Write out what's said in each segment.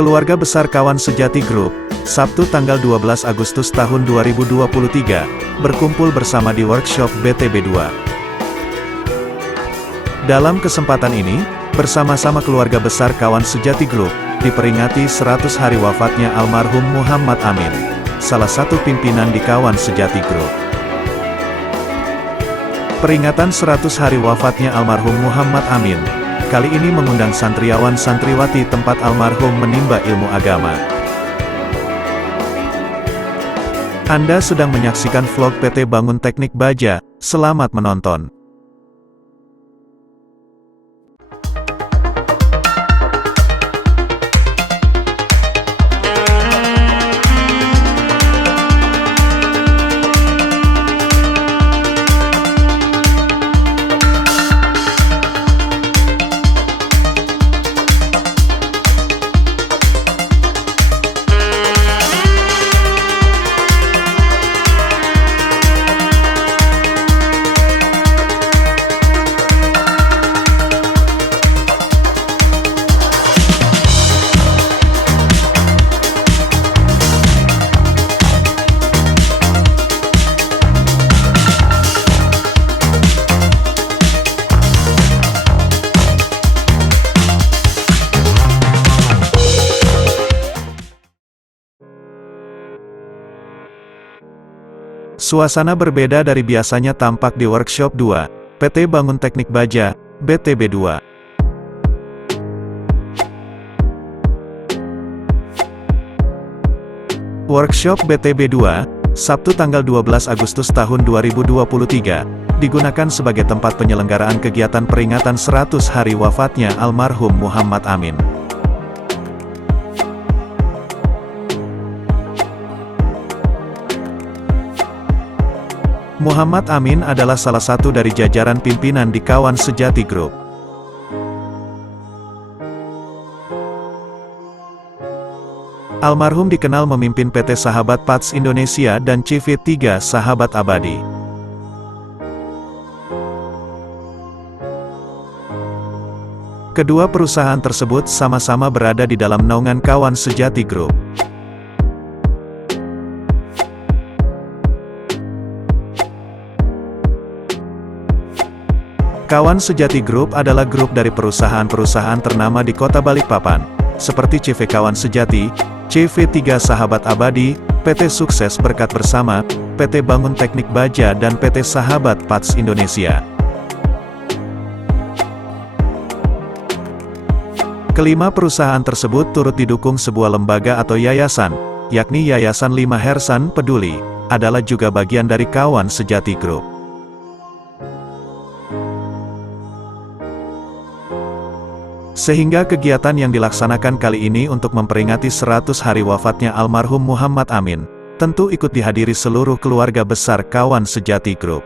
Keluarga besar Kawan Sejati Group, Sabtu tanggal 12 Agustus tahun 2023, berkumpul bersama di workshop BTB 2. Dalam kesempatan ini, bersama-sama keluarga besar Kawan Sejati Group, diperingati 100 hari wafatnya almarhum Muhammad Amin, salah satu pimpinan di Kawan Sejati Group. Peringatan 100 hari wafatnya almarhum Muhammad Amin, kali ini mengundang santriawan santriwati tempat almarhum menimba ilmu agama. Anda sedang menyaksikan vlog PT Bangun Teknik Baja, selamat menonton. Suasana berbeda dari biasanya tampak di workshop 2, PT Bangun Teknik Baja, BTB 2. Workshop BTB 2, Sabtu tanggal 12 Agustus tahun 2023, digunakan sebagai tempat penyelenggaraan kegiatan peringatan 100 hari wafatnya almarhum Muhammad Amin. Muhammad Amin adalah salah satu dari jajaran pimpinan di Kawan Sejati Group. Almarhum dikenal memimpin PT Sahabat Parts Indonesia dan CV3 Sahabat Abadi. Kedua perusahaan tersebut sama-sama berada di dalam naungan Kawan Sejati Group. Kawan Sejati Group adalah grup dari perusahaan-perusahaan ternama di Kota Balikpapan, seperti CV Kawan Sejati, CV3 Sahabat Abadi, PT Sukses Berkat Bersama, PT Bangun Teknik Baja dan PT Sahabat Parts Indonesia. Kelima perusahaan tersebut turut didukung sebuah lembaga atau yayasan, yakni Yayasan 5 Hersan Peduli, adalah juga bagian dari Kawan Sejati Group. Sehingga kegiatan yang dilaksanakan kali ini untuk memperingati 100 hari wafatnya almarhum Muhammad Amin, tentu ikut dihadiri seluruh keluarga besar Kawan Sejati Group.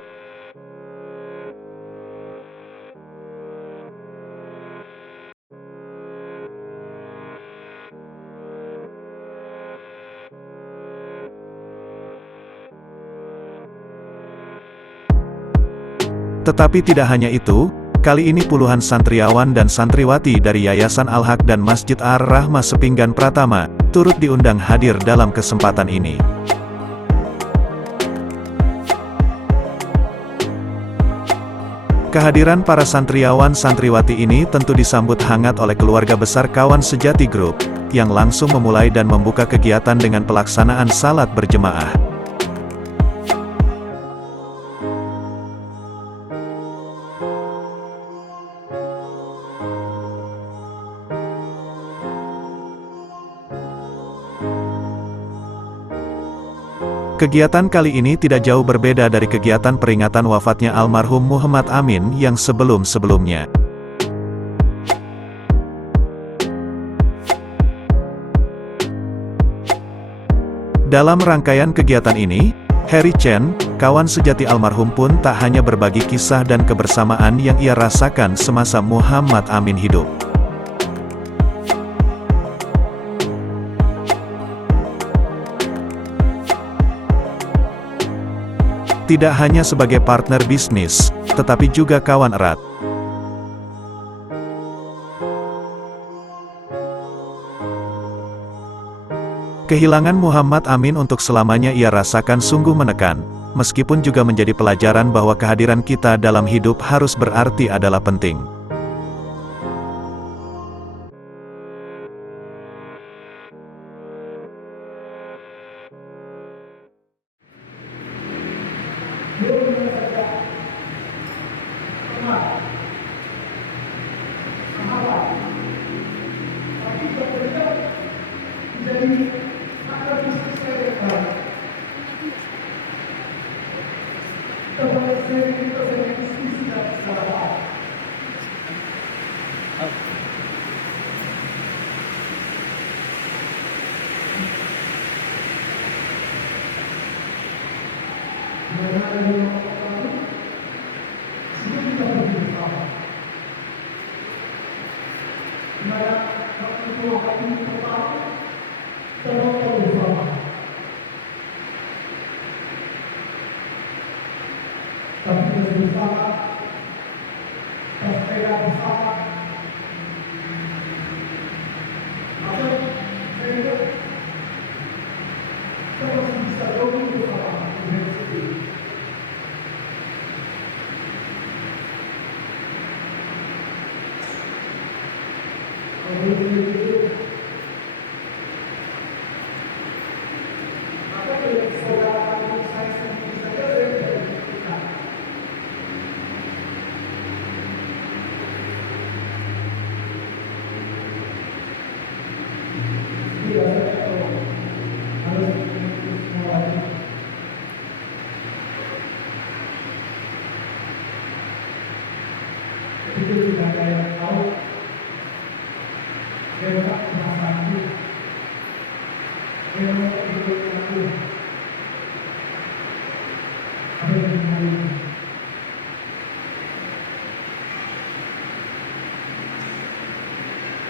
Tetapi tidak hanya itu, kali ini puluhan santriawan dan santriwati dari Yayasan Al-Haq dan Masjid Ar-Rahmah Sepinggan Pratama, turut diundang hadir dalam kesempatan ini. Kehadiran para santriawan santriwati ini tentu disambut hangat oleh keluarga besar Kawan Sejati Group, yang langsung memulai dan membuka kegiatan dengan pelaksanaan salat berjemaah. Kegiatan kali ini tidak jauh berbeda dari kegiatan peringatan wafatnya almarhum Muhammad Amin yang sebelum-sebelumnya. Dalam rangkaian kegiatan ini, Harry Chen, kawan sejati almarhum pun tak hanya berbagi kisah dan kebersamaan yang ia rasakan semasa Muhammad Amin hidup. Tidak hanya sebagai partner bisnis, tetapi juga kawan erat. Kehilangan Muhammad Amin untuk selamanya ia rasakan sungguh menekan, meskipun juga menjadi pelajaran bahwa kehadiran kita dalam hidup harus berarti adalah penting.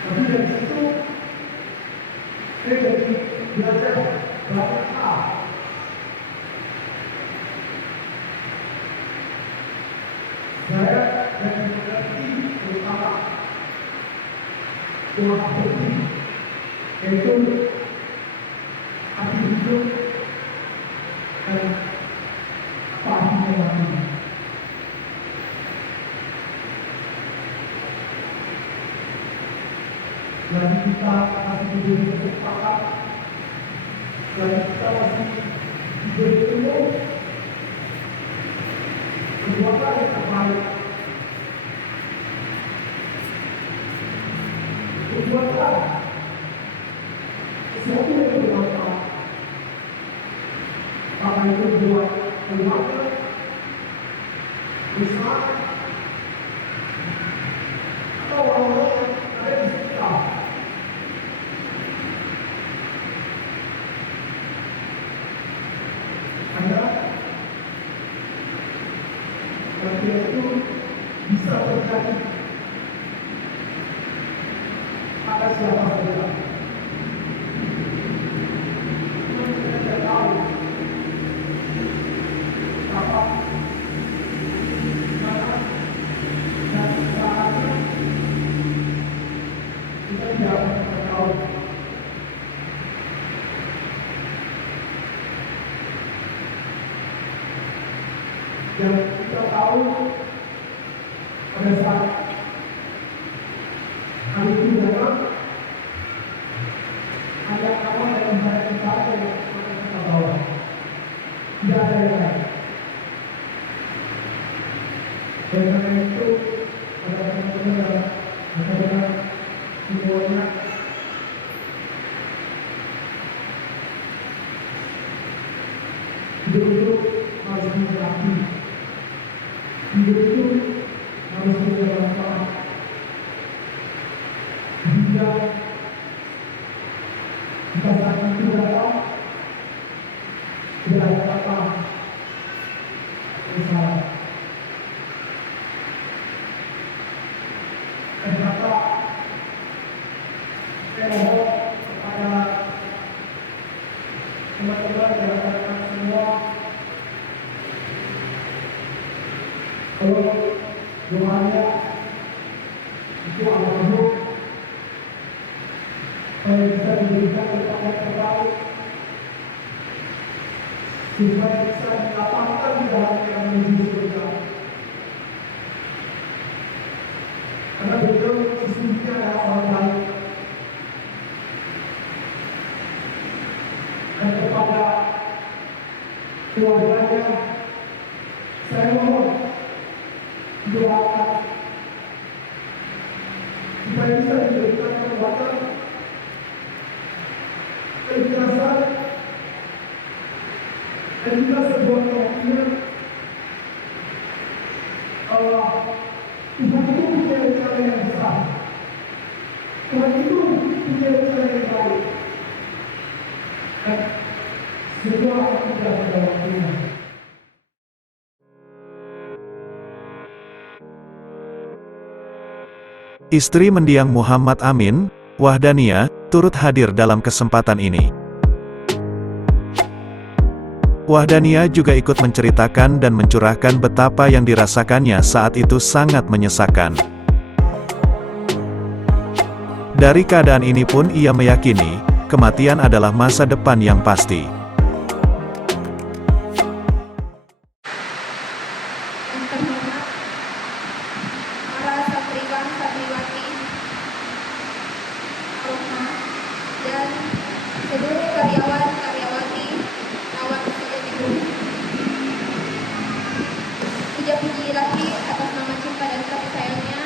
Tapi dari situ saya jadi belajar banyak hal. Saya jadi mengerti terutama dua hal penting, yaitu arti hidup dan apa artinya mati. Lagi kita masih diberi kesempatan, lagi kita masih diberi umur, berbuatlah yang terbaik, berbuatlah sesuatu yang bermanfaat, karena itu buat keluarga, usaha, atau orang-orang yang ada di sekitar. Itu bisa terjadi pada siapa saja. Kita tidak tahu apa mana dan caranya. Kita tidak akan tahu. Yang kita tahu pada saat hari itu datang, ada kawan dan ibadah yang kita bawa. Tidak ada yang lain. Dan karena itu, pada teman-teman dan semuanya, hidup itu harus dilatih. Hidup itu harus bermanfaat. Hingga jika saat itu datang, tidak ada kata bersalah. Ternyata saya mohon kepada teman-teman dan rekan-rekan semua, kalau doanya itu almarhum, saya bisa diberikan tempat yang terbaik supaya bisa dilapangkan di dalamnya menuju surga. Karena beliau sesungguhnya adalah orang baik. Dan kepada keluarganya, saya mohon doakan supaya bisa diberikan kekuatan, keikhlasan, dan juga sebuah keyakinan bahwa Tuhan itu punya rencana yang besar. Tuhan itu punya rencana yang baik. Dan semua akan tidak pada waktunya. Istri mendiang Muhammad Amin, Wahdania, turut hadir dalam kesempatan ini. Wahdania juga ikut menceritakan dan mencurahkan betapa yang dirasakannya saat itu sangat menyesakan. Dari keadaan ini pun ia meyakini, kematian adalah masa depan yang pasti. Yang terhormat, para santriwan, santriwati, Rohma, dan seluruh karyawan, karyawati, kawan Sejati Group. Puja-puji ilahi atas nama cinta dan kasih sayangnya,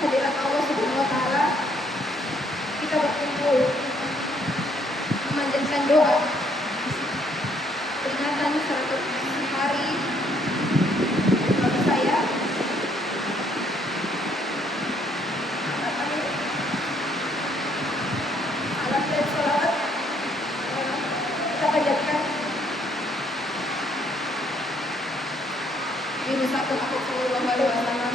hadirat Allah Subhanahu wa Ta'ala, kita berkumpul memanjatkan doa peringatan 100 hari bagi saya. Salam dan sholawat kita panjatkan di Musatul Akhir Sallallahu Alaihi Wasallam.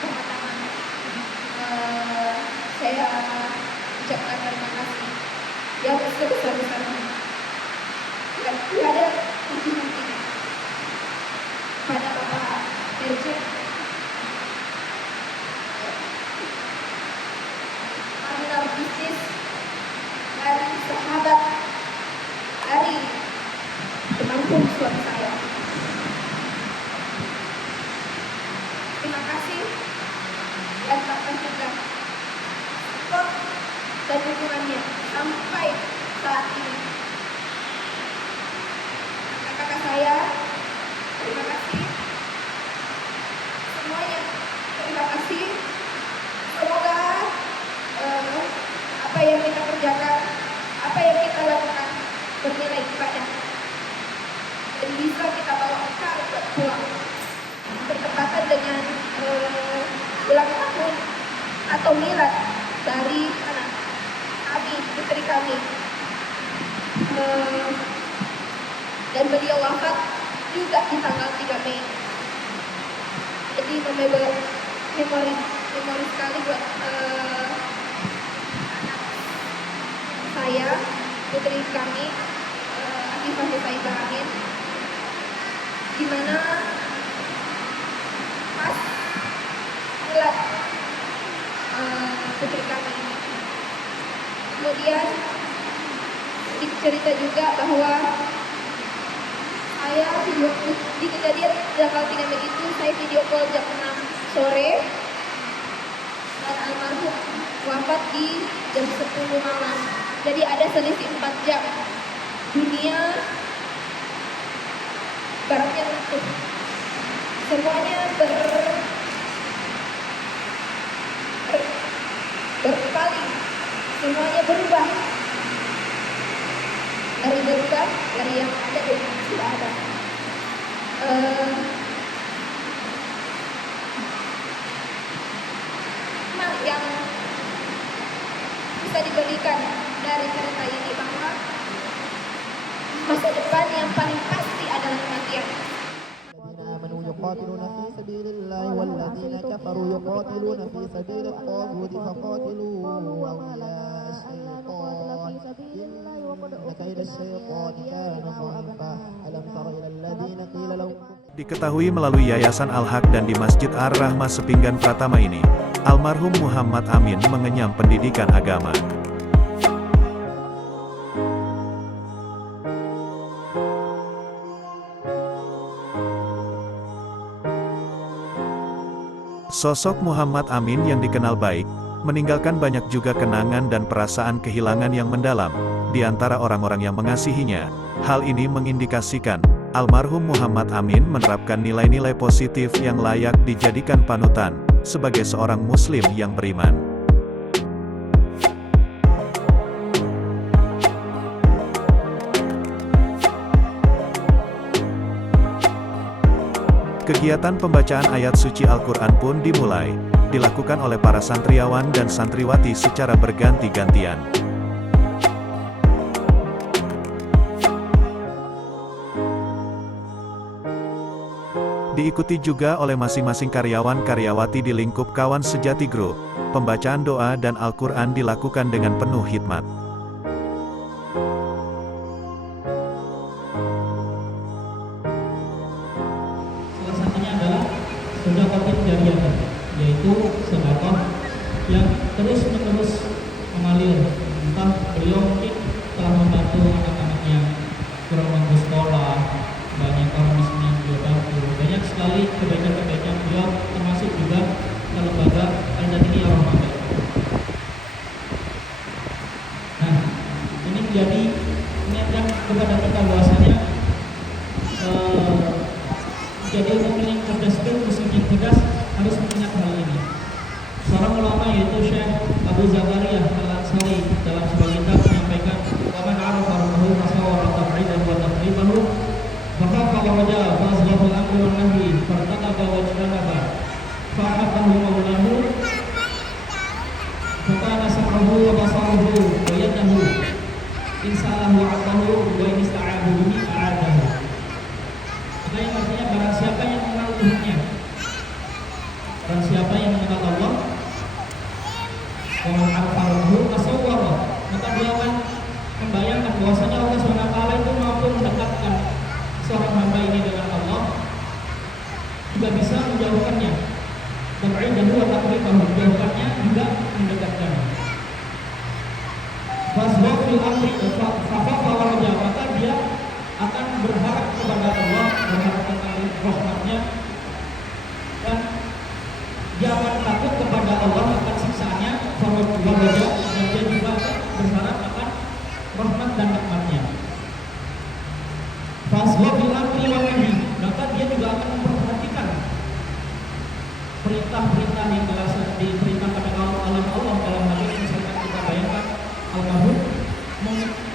Pertama-tama saya ucapkan terima kasih yang sebesar-besarnya dan tiada henti-henti pada Bapak Dirjen Terminal Bisnis dan sahabat dari almarhum suami saya. Terima kasih dan tak terhingga support dan dukungannya sampai saat ini. Kakak-kakak saya, terima kasih. Semuanya, terima kasih. Semoga apa yang kita kerjakan, apa yang kita lakukan bernilai ibadah dan bisa kita bawa bekal buat pulang. Bertepatan dengan ulang tahun atau milad dari anak kami, putri kami, dan beliau wafat juga di tanggal 3 Mei. Jadi memori sekali buat saya, putri kami, Afifah Husaidah Amin, di mana pas milad putri kami ini. Kemudian cerita juga bahwa saya di kejadian tanggal 3 Mei itu saya video call jam 6 sore dan almarhum wafat di jam 10 malam. Jadi ada selisih 4 jam. Dunia baratnya tutup. Semuanya berpaling, semuanya berubah. Dari berubah, dari yang ada dan yang tidak ada. Hikmah yang bisa diberikan dari cerita ini bahwa masa depan yang paling pasti adalah kematian. آمنوا يقاتلون في سبيل الله والذين كفروا يقاتلون في سبيل الطاغوت فقاتلوا أولياء الشيطان إن كيد الشيطان كان ضعيفا ألم تر إلى الذين قيل لهم Diketahui melalui Yayasan Al-Haq dan di Masjid Ar-Rahmah Sepinggan Pratama ini, almarhum Muhammad Amin mengenyam pendidikan agama. Sosok Muhammad Amin yang dikenal baik, meninggalkan banyak juga kenangan dan perasaan kehilangan yang mendalam, di antara orang-orang yang mengasihinya. Hal ini mengindikasikan, almarhum Muhammad Amin menerapkan nilai-nilai positif yang layak dijadikan panutan, sebagai seorang muslim yang beriman. Kegiatan pembacaan ayat suci Al-Quran pun dimulai, dilakukan oleh para santriawan dan santriwati secara berganti-gantian. Diikuti juga oleh masing-masing karyawan-karyawati di lingkup kawan sejati grup. Pembacaan doa dan Al-Quran dilakukan dengan penuh hikmat. Salah satunya adalah sedekah jariyah, yaitu sedekah yang terus-menerus mengalir. Entah beliau mungkin telah membantu anak-anak yang kurang mampu sekolah, banyak orang miskin juga, banyak sekali kebaikan-kebaikan beliau, termasuk juga lembaga Al-Jatini Ar-Rahmah. Nah, ini menjadi ingatkan kepada kita bahwasanya jadi mukmin yang cerdas itu, muslim yang cerdas harus mengingat hal ini. Seorang ulama yaitu Syekh Abu Zakaria Al-Ansari dalam sebuah kitab menyampaikan, "Wa man 'arafa rabbahu fasawwara tafridan wa taqribahu, fakhafa wa raja'a fa asbaha al-amri wan nahyi fartaqaba wa ijtanaba, fa ahabbahu mawlahu, fa kana sam'uhu wa basaruhu wa yadahu, in sa'alahu 'atahu wa in ista'ahu bihi a'adahu." Maka yang artinya barang siapa yang mengenal Tuhannya, barang siapa yang mengenal Allah, wa man 'arafa rabbahu fasawwara, maka dia akan membayangkan bahwasanya Allah SWT itu mampu mendekatkan seorang hamba ini dengan Allah, juga bisa menjauhkannya. Dan dua takdir menjauhkannya juga mendekatkannya. Fasbah fil amri fa waraja, maka dia akan berharap kepada Allah, berharap tentang rahmatnya, dan dia akan takut kepada Allah akan siksaannya, waraja, dan dia juga berharap akan rahmat dan nikmatnya. Fasbah fil amri wa nahyi, maka dia juga akan memperhatikan perintah-perintah yang telah diperintahkan oleh Allah. Dalam hal ini misalkan kita bayangkan almarhum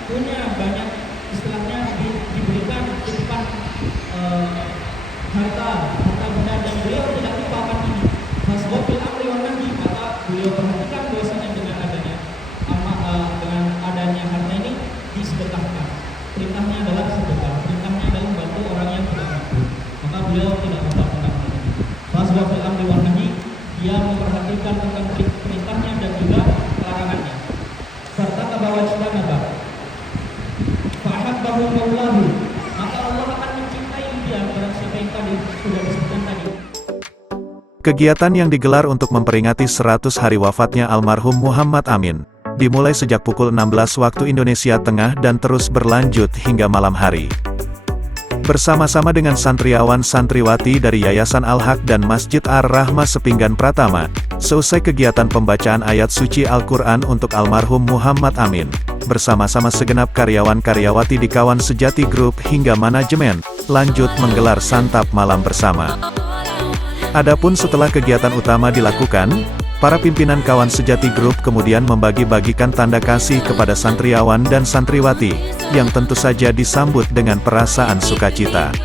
punya banyak, istilahnya diberikan titipan harta benda, dan beliau tidak lupa akan ini. Fasbah fil amri wa nahyi, maka beliau perhatikan bahwasanya dengan adanya harta ini disedekahkan. Perintahnya adalah sedekah, perintahnya adalah membantu orang yang tidak mampu, maka beliau tidak lupa tentang ini. Fasbah fil amri wa nahyi, dia memperhatikan tentang perintahnya dan juga larangannya. Serta tabawajtanaba, fa'ahabbahu maulahu, maka Allah akan mencintai dia, barang siapa yang tadi sudah disebutkan tadi. Kegiatan yang digelar untuk memperingati 100 hari wafatnya almarhum Muhammad Amin, dimulai sejak pukul 16 waktu Indonesia Tengah dan terus berlanjut hingga malam hari. Bersama-sama dengan santriawan-santriwati dari Yayasan Al-Haq dan Masjid Ar-Rahmah Sepinggan Pratama, seusai kegiatan pembacaan ayat suci Al-Quran untuk almarhum Muhammad Amin, bersama-sama segenap karyawan-karyawati di kawan sejati grup hingga manajemen, lanjut menggelar santap malam bersama. Adapun setelah kegiatan utama dilakukan, para pimpinan kawan sejati grup kemudian membagi-bagikan tanda kasih kepada santriawan dan santriwati, yang tentu saja disambut dengan perasaan sukacita.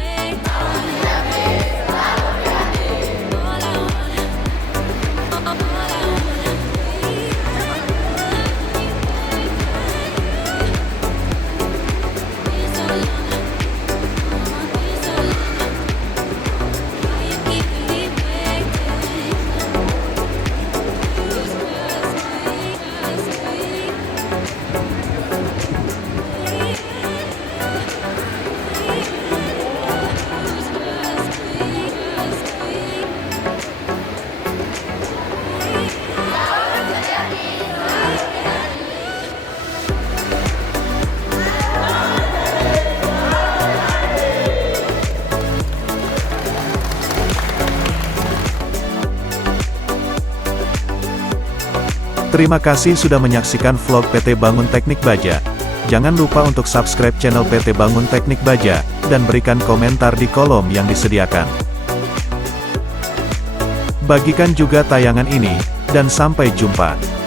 Terima kasih sudah menyaksikan vlog PT Bangun Teknik Baja. Jangan lupa untuk subscribe channel PT Bangun Teknik Baja, dan berikan komentar di kolom yang disediakan. Bagikan juga tayangan ini, dan sampai jumpa.